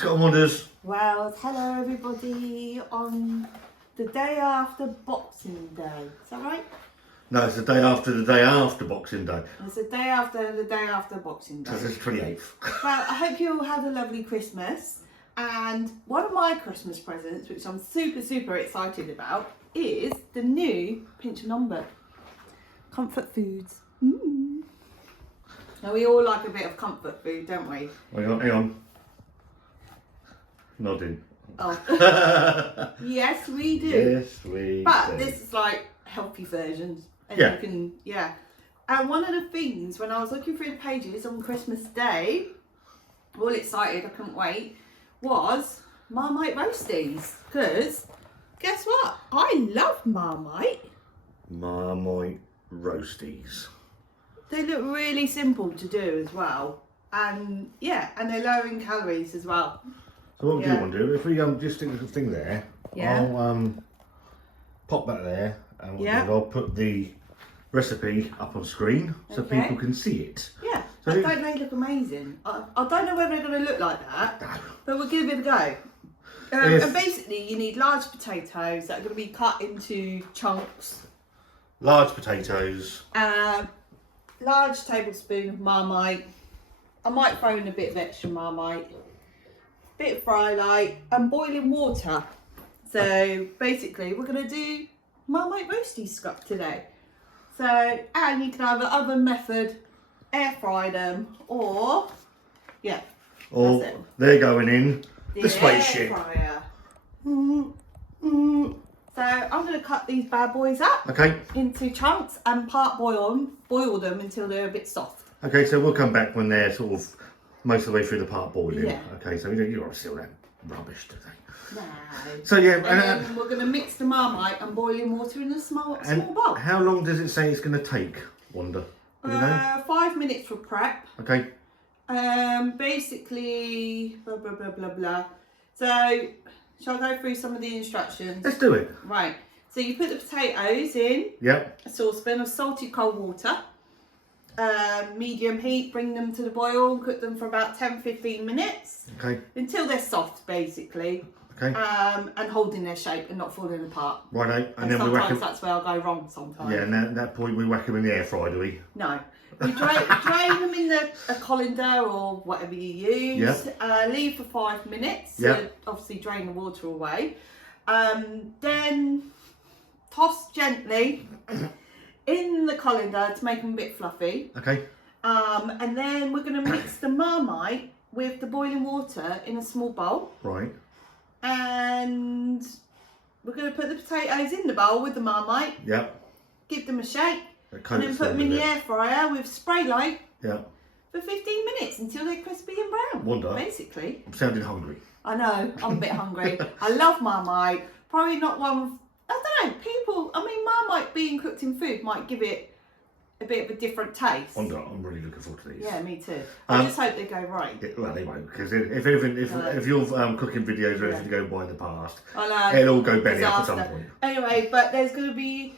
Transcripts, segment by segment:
Scott and Wanda's. Well, hello everybody on the day after Boxing Day. Is that right? No, it's the day after Boxing Day. It's the day after Boxing Day. So it's the 28th. Well, I hope you all had a lovely Christmas. And one of my Christmas presents, which I'm super excited about, is the new Pinch and Number comfort foods. Now we all like a bit of comfort food, don't we? Hang on. Nodding. Oh. Yes, we do. Yes, we But do. this is like healthy versions. And Yeah. you can, yeah. And one of the things, when I was looking through the pages on Christmas Day, all excited, I couldn't wait, was Marmite Roasties. Because, guess what? I love Marmite. Marmite Roasties. They look really simple to do as well. And, yeah, and they're low in calories as well. So what we Yeah. want to do, if we just stick the thing there, Yeah. I'll pop that there, and what Yeah. I'll put the recipe up on screen so Okay. people can see it. Yeah, So I don't they look amazing? I don't know whether they're going to look like that, but we'll give it a go. And basically you need large potatoes that are going to be cut into chunks. Large potatoes. Large tablespoon of Marmite. I might throw in a bit of extra Marmite. Bit of fry light and boiling water. So basically we're going to do Marmite Roasties Scott today. So, and you can have the oven method, air fry them, or, yeah, Or that's it. they're going in the Air spaceship. fryer. So I'm going to cut these bad boys up Okay. into chunks and boil them until they're a bit soft. Okay, so we'll come back when they're sort of most of the way through the part boiling. Yeah. Okay, so you don't steal that rubbish today. No. So yeah, And then we're going to mix the Marmite and boiling water in a small bowl. how long does it say it's going to take, Wanda? Do you know? 5 minutes for prep. Okay. Basically, blah, blah, blah, blah, blah. So, shall I go through some of the instructions? Let's do it. Right. So you put the potatoes in Yep. a saucepan of salted cold water. Medium heat, bring them to the boil and cook them for about 10-15 minutes. Okay. Until they're soft, basically. Okay. And holding their shape and not falling apart. Righto. And then we whack sometimes them. that's where I'll go wrong sometimes. Yeah, and at that point we whack them in the air fryer, do we? No. You drain them in a colander or whatever you use. Leave for 5 minutes. Yeah. So obviously drain the water away. Then toss gently in the colander to make them a bit fluffy. Okay. And then we're going to mix the Marmite with the boiling water in a small bowl. Right. And we're going to put the potatoes in the bowl with the Marmite. Yep. Give them a shake. That And then coats put them in a the bit. air fryer with spray light Yep. for 15 minutes until they're crispy and brown. Wanda. Basically. I'm sounding hungry. I know, I'm a bit hungry. I love Marmite. Probably not one, I don't know, people, I mean Marmite being cooked in food might give it a bit of a different taste. Wanda, I'm really looking forward to these. Yeah, me too. I just hope they go right. Well, they won't, because if your cooking videos are anything to go by in the past, I know. it'll all go belly up at some Disaster. point. Anyway, but there's going to be,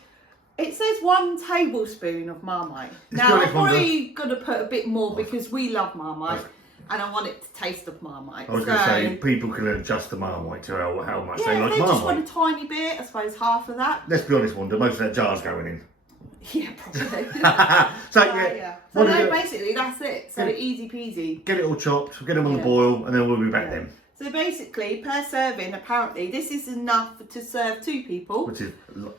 it says 1 tablespoon of Marmite. Let's Now, be I'm honest, Wanda. probably going to put a bit more because we love Marmite and I want it to taste of Marmite. I was going to say, people can adjust the Marmite to how much they yeah, like if they just Marmite. want a tiny bit, I suppose half of that. Let's be honest, Wanda, most of that jar's going in. Yeah, probably. So, yeah. So Wanda, no, basically that's it. So Yeah. easy peasy. get it all chopped, get them on the Yeah. boil, and then we'll be back then. So basically, per serving, apparently, this is enough to serve 2 people Which is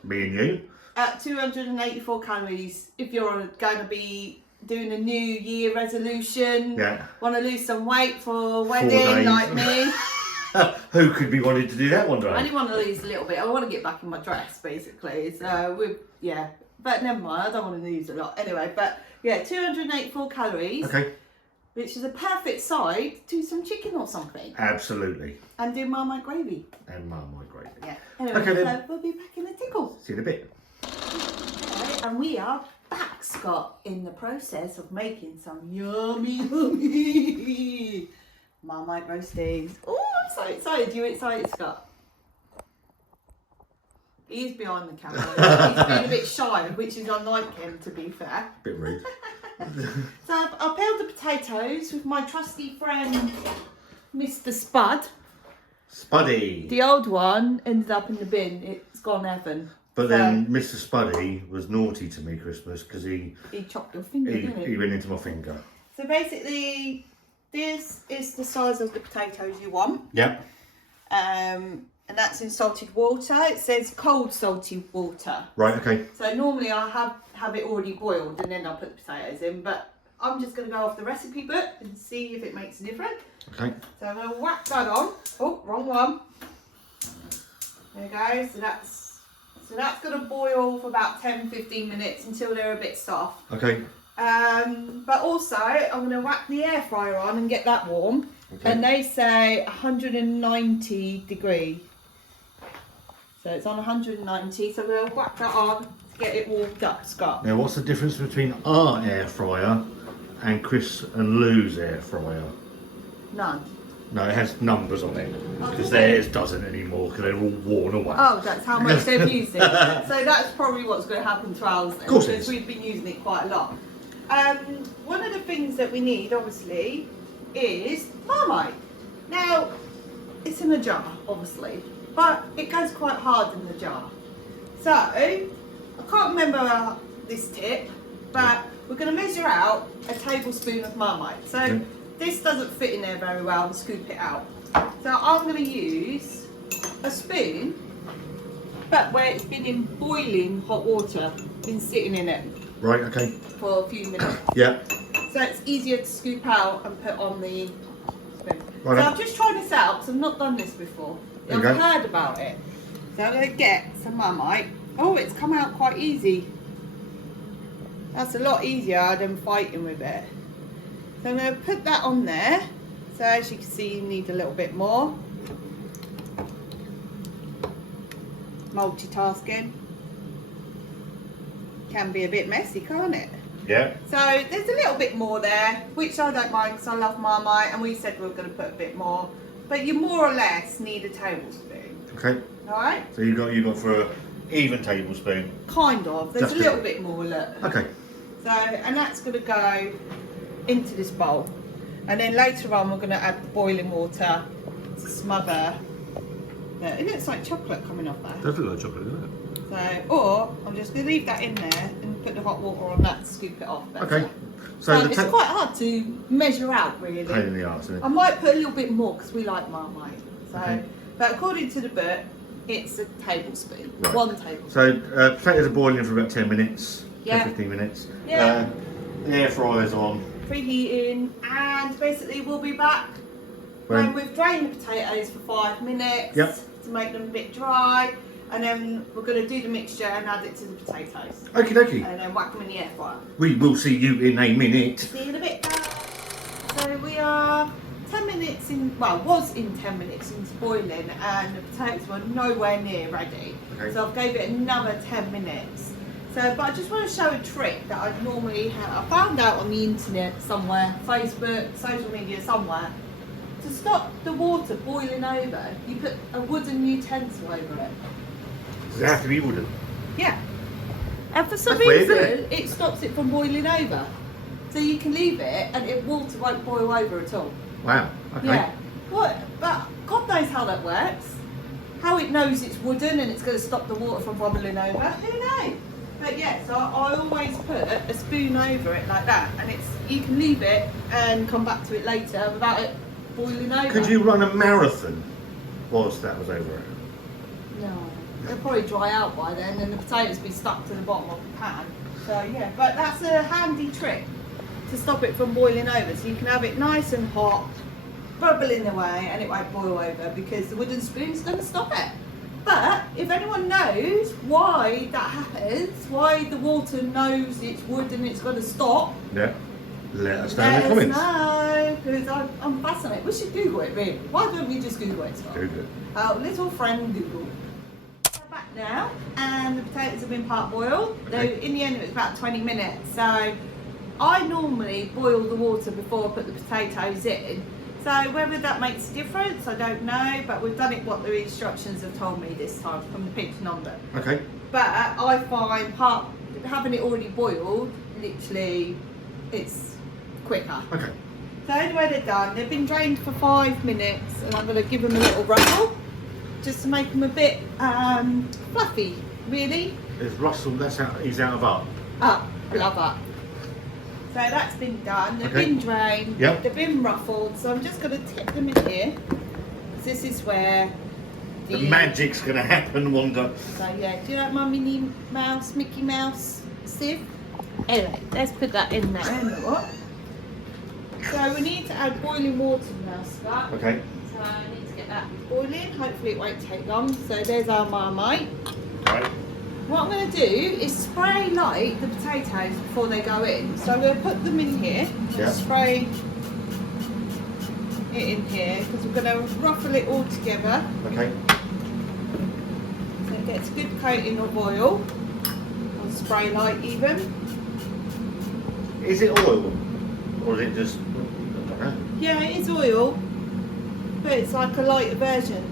me and you. at 284 calories. If you're going to be doing a New Year resolution, Yeah. want to lose some weight for a 4 wedding days. like me. Who could be wanting to do that one day? I only want to lose a little bit. I want to get back in my dress, basically. So, yeah. But never mind, I don't want to lose a lot. Anyway, but yeah, 284 calories. Okay. Which is a perfect side to some chicken or something. Absolutely. And do Marmite gravy. And Marmite gravy. Yeah. Anyway, Okay, then. so we'll be back in a tickle. See you in a bit. Okay, and we are back, Scott, in the process of making some yummy Marmite roasties. Oh, I'm so excited. You excited, Scott? He's behind the camera. He's being a bit shy, which is unlike him, to be fair. Bit rude. So I peeled the potatoes with my trusty friend Mr. Spud. Spuddy. The old one ended up in the bin. It's gone heaven. But then Mr. Spuddy was naughty to me Christmas because he chopped your finger, didn't he? He went into my finger. So basically, this is the size of the potatoes you want. Yep. And that's in salted water. It says cold salted water. Right, okay. So normally I have it already boiled and then I'll put the potatoes in, but I'm just going to go off the recipe book and see if it makes a difference. Okay. So I'm going to whack that on. Oh, wrong one. There we go. So that's going to boil for about 10-15 minutes until they're a bit soft. Okay. But also I'm going to whack the air fryer on and get that warm. Okay. And they say 190 degree. So it's on 190. So we'll whack that on to get it warmed up, Scott. Now, what's the difference between our air fryer and Chris and Lou's air fryer? None. No, it has numbers on it because theirs doesn't anymore because they're all worn away. Oh, that's how much they've used it. So that's probably what's going to happen to ours. Of course it is. Because we've been using it quite a lot. One of the things that we need, obviously, is Marmite. Now, it's in a jar, obviously, but it goes quite hard in the jar. So, I can't remember this tip, but we're going to measure out a tablespoon of Marmite. So, this doesn't fit in there very well and scoop it out. So, I'm going to use a spoon, but where it's been in boiling hot water, been sitting in it. Right, okay. For a few minutes. Yeah. So it's easier to scoop out and put on the spoon. Right. So I'm just trying this out because I've not done this before. I've heard about it. So I'm going to get some Marmite. Oh, it's come out quite easy. That's a lot easier than fighting with it. So I'm going to put that on there. So as you can see, you need a little bit more. Multitasking. Can be a bit messy, can't it? Yeah. So there's a little bit more there, which I don't mind because I love Marmite, and we said we were going to put a bit more. But you more or less need a tablespoon. Okay. All right. So you got for an even tablespoon. Kind of. There's Just a little bit more. Look. Okay. So and that's going to go into this bowl, and then later on we're going to add the boiling water to smother. It looks like chocolate coming off there. Does look like chocolate, doesn't it? So, or I'm just going to leave that in there and put the hot water on that to scoop it off better. Okay. So it's quite hard to measure out, really. Pain in the arse, isn't it? I might put a little bit more because we like Marmite. So, okay. But according to the book, it's a tablespoon. Right. 1 tablespoon. So potatoes are boiling for about 10 minutes, Yeah. 15 minutes. Yeah. The air fryer's on. Preheating, and basically we'll be back when we've drained the potatoes for 5 minutes to make them a bit dry. And then we're going to do the mixture and add it to the potatoes. Okie dokie. And then whack them in the air fryer. We will see you in a minute. See you in a bit. So we are 10 minutes in, well, was in 10 minutes into boiling, and the potatoes were nowhere near ready. Okay. So I've gave it another 10 minutes. So, but I just want to show a trick that I normally have. I found out on the internet somewhere, Facebook, social media somewhere. To stop the water boiling over, you put a wooden utensil over it. Does it have to be wooden? Yeah. And for some That's weird, reason, isn't it stops it from boiling over. So you can leave it and water won't boil over at all. Wow. Okay. Yeah. What? But God knows how that works. How it knows it's wooden and it's going to stop the water from bubbling over. Who knows? But yeah, so I always put a spoon over it like that, and you can leave it and come back to it later without it boiling over. Could you run a marathon whilst that was over it? No. They'll probably dry out by then, and the potatoes be stuck to the bottom of the pan. So yeah, but that's a handy trick to stop it from boiling over. So you can have it nice and hot, bubbling away, and it won't boil over because the wooden spoon's going to stop it. But if anyone knows why that happens, why the water knows it's wood and it's going to stop, yeah, let us know in the comments. No, because I'm fascinated. We should Google it, really. Why don't we just Google it, Scott? Google it. Our little friend Google. We're back now, and the potatoes have been part boiled. Okay. So in the end, it was about 20 minutes. So I normally boil the water before I put the potatoes in. So whether that makes a difference, I don't know. But we've done it what the instructions have told me this time from the picture number. Okay. But I find having it already boiled, literally, it's quicker. Okay. So anyway, they're done. They've been drained for 5 minutes, and I'm going to give them a little ruffle, just to make them a bit fluffy, really. Is Russell, he's out of up? Up, love up. So that's been done. They've been drained. Yep. They've been ruffled. So I'm just going to tip them in here. This is where the magic's going to happen, Wanda. So yeah, do you like my Minnie Mouse, Mickey Mouse sieve? Anyway, let's put that in there. What? So we need to add boiling water now, Scott. Okay. So I need to get that boiling. Hopefully it won't take long. So there's our Marmite. Right. What I'm going to do is spray light the potatoes before they go in. So I'm going to put them in here. Yeah. Spray it in here because we're going to ruffle it all together. Okay. So it gets a good coating of oil. Or spray light even. Is it oil? Or is it just, I don't know. Yeah, it is oil, but it's like a lighter version.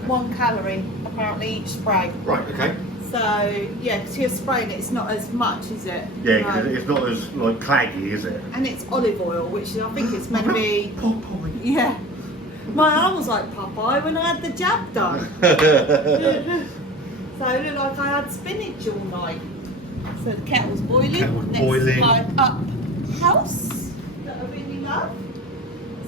Okay. 1 calorie apparently each spray. Right, okay. So yeah, because you're spraying it, it's not as much, is it? Yeah, because it's not as like claggy, is it? And it's olive oil, which I think it's meant to be. Popeye. Yeah. My arm was like Popeye when I had the jab done. So it looked like I had spinach all night. So the kettle's boiling. Kettle's next boiling. to my up house that I really love.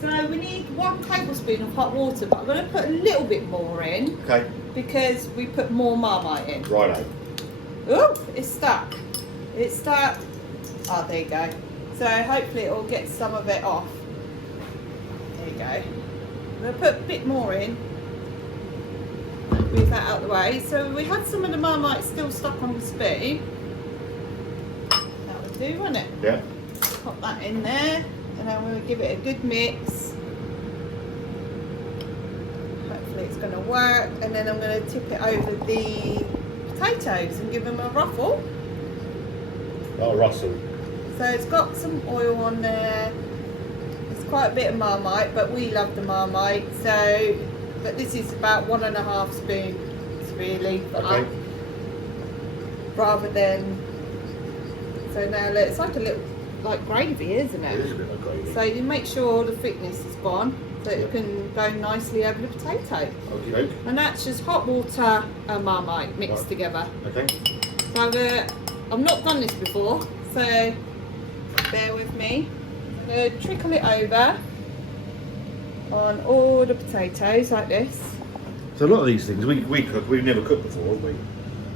So we need 1 tablespoon of hot water, but I'm going to put a little bit more in Okay. because we put more Marmite in. Righto. Oh, it's stuck. It's stuck. Oh, there you go. So hopefully it will get some of it off. There you go. I'm going to put a bit more in. Move that out of the way. So we had some of the Marmite still stuck on the spoon. That would do, wouldn't it? Yeah. Pop that in there. And I'm going to give it a good mix. Hopefully it's going to work. And then I'm going to tip it over the potatoes and give them a ruffle. Oh, Russell. So it's got some oil on there. It's quite a bit of Marmite, but we love the Marmite. So, but this is about 1.5 spoons really. Okay. Rather than, so now it's like a little, like gravy, isn't it? It is a bit like gravy. So you make sure all the thickness is gone, so it can go nicely over the potato. Okie doke. And that's just hot water and Marmite mixed Right. together. Okay. So I've not done this before, so bear with me. I'm going to trickle it over on all the potatoes like this. So a lot of these things we cook, we've never cooked before, have we?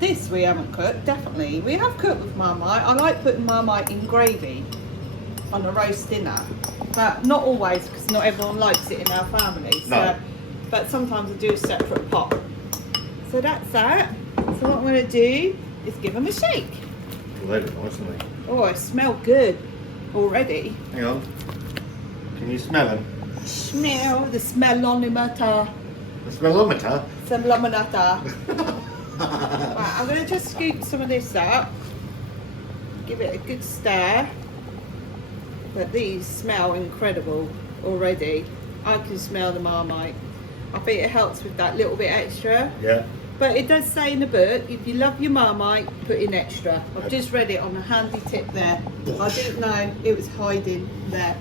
This we haven't cooked, definitely. We have cooked with Marmite. I like putting Marmite in gravy on a roast dinner, but not always because not everyone likes it in our family. So, No. But sometimes I do a separate pot. So that's that. So what I'm going to do is give them a shake. Well, they look nice, don't they? Oh, it smells good already. Hang on. Can you smell them? Smell the smellometer. The smellometer? Smellometer. Right, I'm going to just scoop some of this up. Give it a good stir. But these smell incredible already. I can smell the Marmite. I think it helps with that little bit extra. Yeah. But it does say in the book, if you love your Marmite, put in extra. I've just read it on a handy tip there. I didn't know it was hiding there.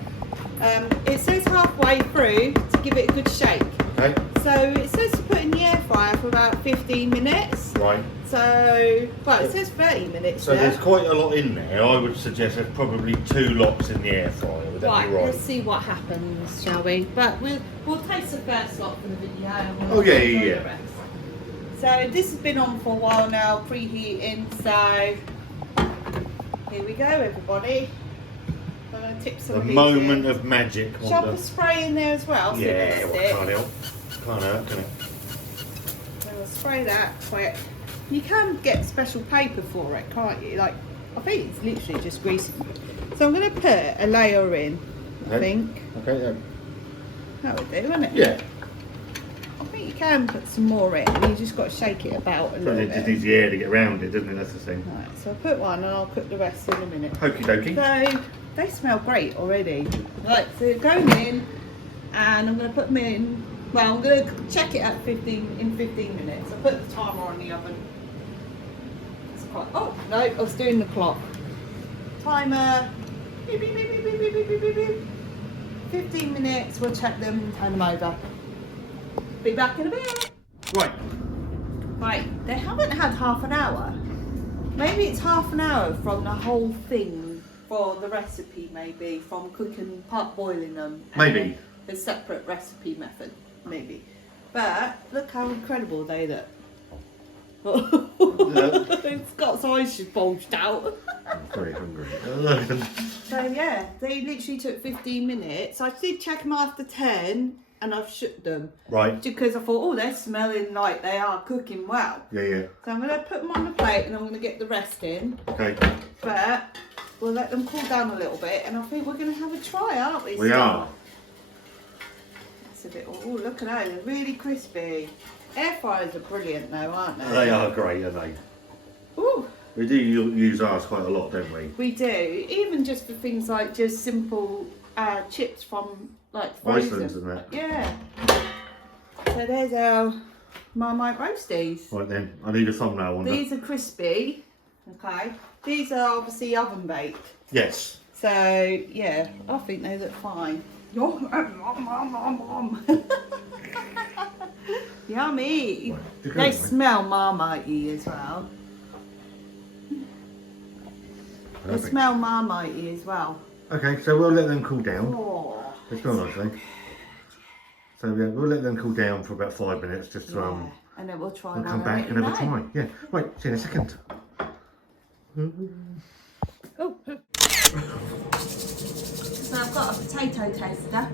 It says halfway through to give it a good shake. Okay. So it says to put in the air fryer for about 15 minutes. Right. So, well, it says 30 minutes So there. there's quite a lot in there. I would suggest there's probably 2 lots in the air fryer. Would that Right, be right? let's see what happens, shall we? But we'll taste the first lot for the video. And we'll Oh, yeah, enjoy yeah. the rest. So this has been on for a while now, preheating. So here we go, everybody. I'm going to tip some The of these moment in. of magic. Shall I Wanda. put spray in there as well? So Yeah, it well, doesn't stick? can't help. Can't hurt, can it? So we'll spray that quick. You can get special paper for it, can't you? Like, I think it's literally just greasy. So I'm going to put a layer in, I Okay. think. Okay, then. That would do, wouldn't it? Yeah. I think you can put some more in. You just got to shake it about a But little it just bit. needs the air to get around it, doesn't it? That's the thing. Right, so I'll put one and I'll cook the rest in a minute. Okie dokie. So they smell great already. Right, so they're going in, and I'm going to put them in. Well, I'm going to check it at 15 minutes. I'll put the timer on the oven. It's quite. Oh no, I was doing the clock. Timer. Beep, beep, beep, beep, beep, beep, beep, beep, beep. 15 minutes, we'll check them and turn them over. Be back in a bit. Right. Right, they haven't had half an hour. Maybe it's half an hour from the whole thing for the recipe, maybe, from cooking, part boiling them. Maybe. A separate recipe method, maybe. But look how incredible they look. It's got its eyes just bulged out. I'm very hungry. So yeah, they literally took 15 minutes. I did check them after 10 and I've shook them. Right. Because I thought, oh, they're smelling like they are cooking well. Yeah, yeah. So I'm going to put them on the plate and I'm going to get the rest in. Okay. But we'll let them cool down a little bit and I think we're going to have a try, aren't we? We are. That's a bit, oh, look at that, they're really crispy. Air fryers are brilliant though, aren't they? They are great, aren't they? Ooh. We do use ours quite a lot, don't we? We do, even just for things like just simple chips from like frozen. Iceland's and that. Yeah. So there's our Marmite roasties. Right then, I need a thumbnail on that. These are crispy, okay. These are obviously oven baked. Yes. So yeah, I think they look fine. Yum. Yummy. Right, They smell Marmite-y as well. They Perfect. smell Marmite-y as well. Okay, so we'll let them cool down. Oh. They smell nicely. So yeah, we'll let them cool down for about 5 minutes just to Yeah. And then we'll try we'll one come back and have a try. Yeah. Right, see you in a second. Oh. So I've got a potato taster.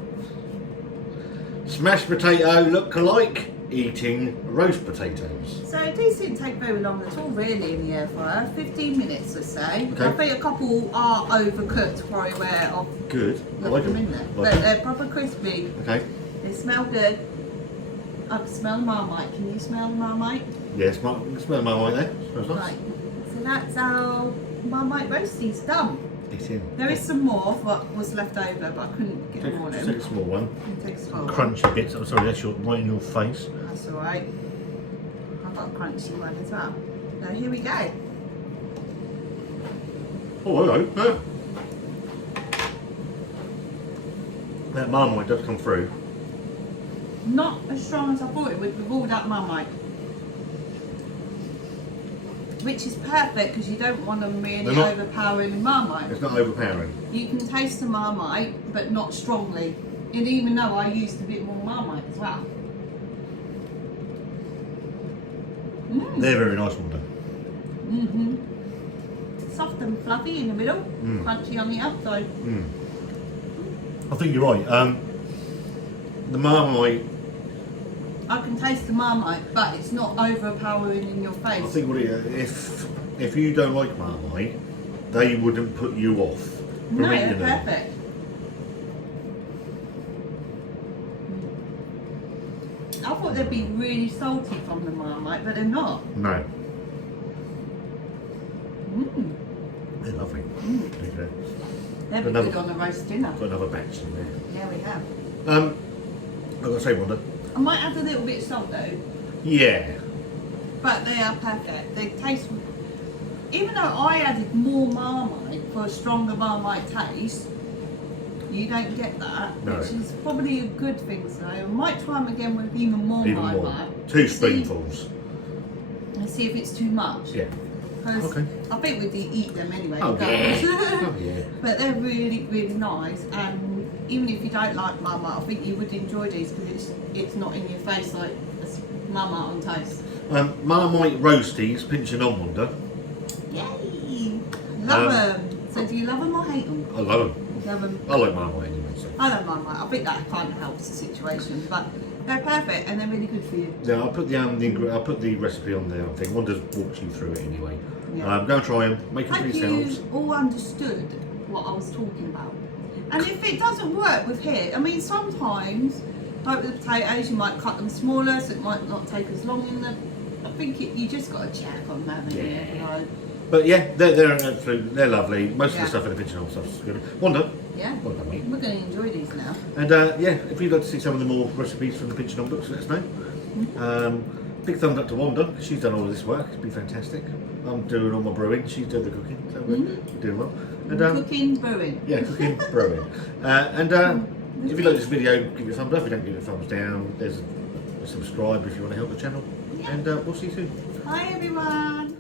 Smashed potato look alike, eating roast potatoes. So these didn't take very long at all really in the air fryer, 15 minutes or so. Okay. I think a couple are overcooked for aware of. Good. I Look like them them. in there. Like But them. they're proper crispy. Okay. They smell good. I can smell the Marmite. Can you smell the Marmite? Yeah, smell the Marmite there. Smells nice. Right. So that's our Marmite roasties done. It's in. There is some more of what was left over, but I couldn't get them all Just take in. a small one. Take a small one. Crunchy bits. I'm sorry, that's right in your face. That's alright. I've got a crunchy one as well. So here we go. Oh, hello. Ah. That Marmite does come through. Not as strong as I thought it would with all that Marmite. Which is perfect because you don't want them really They're not- overpowering the Marmite. It's not overpowering. You can taste the Marmite, but not strongly. And even though I used a bit more Marmite as well. They're very nice, Wanda. Soft and fluffy in the middle, crunchy on the outside. I think you're right. The Marmite, I can taste the Marmite, but it's not overpowering in your face. I think what it is, if you don't like Marmite, they wouldn't put you off from No, eating they're them. perfect. I thought they'd be really salty from the Marmite, but they're not. No. They're lovely. Okay. They'd be Another- good on a roast dinner. Got another batch in there. Yeah, we have. I've got to say, Wanda. I might add a little bit of salt though, Yeah. but they are perfect. They taste, even though I added more Marmite for a stronger Marmite taste, you don't get that, No. which is probably a good thing. So I might try them again with even more Even Marmite. more. 2 spoonfuls. And see if it's too much. Yeah. Because Okay. I think we'd eat them anyway. Oh, yeah. regardless. Oh, yeah. But they're really, really nice. And even if you don't like Marmite, I think you would enjoy these because it's not in your face like a Marmite on toast. Marmite roasties, pinching on, Wanda. Yay! Love them. So do you love them or hate them? I love them. Love them. I like Marmite anyway. So. I love Marmite. I think that kind of helps the situation. But they're perfect and they're really good for you. Yeah, I'll put I'll put the recipe on the thing. Wanda's walked you through it anyway. Yeah. Go and try them. Make them for Hope yourselves. you all understood what I was talking about. And if it doesn't work with here, I mean sometimes, like with the potatoes, you might cut them smaller so it might not take as long in the... I think you just got to check on that. Yeah. You know. But yeah, they're lovely. Most of Yeah. the stuff in the pigeonhole stuff's good. Wanda, Yeah, well done, mate. we're going to enjoy these now. And yeah, if you'd like to see some of the more recipes from the pigeonhole books, let us know. Big thumbs up to Wanda. She's done all of this work. It's been fantastic. I'm doing all my brewing. She's doing the cooking. So we're doing well. And Cooking, brewing. yeah, cooking, brewing. If you like this video, give it a thumbs up. If you don't, give it a thumbs down. There's a subscribe if you want to help the channel. Yeah. And we'll see you soon. Bye everyone.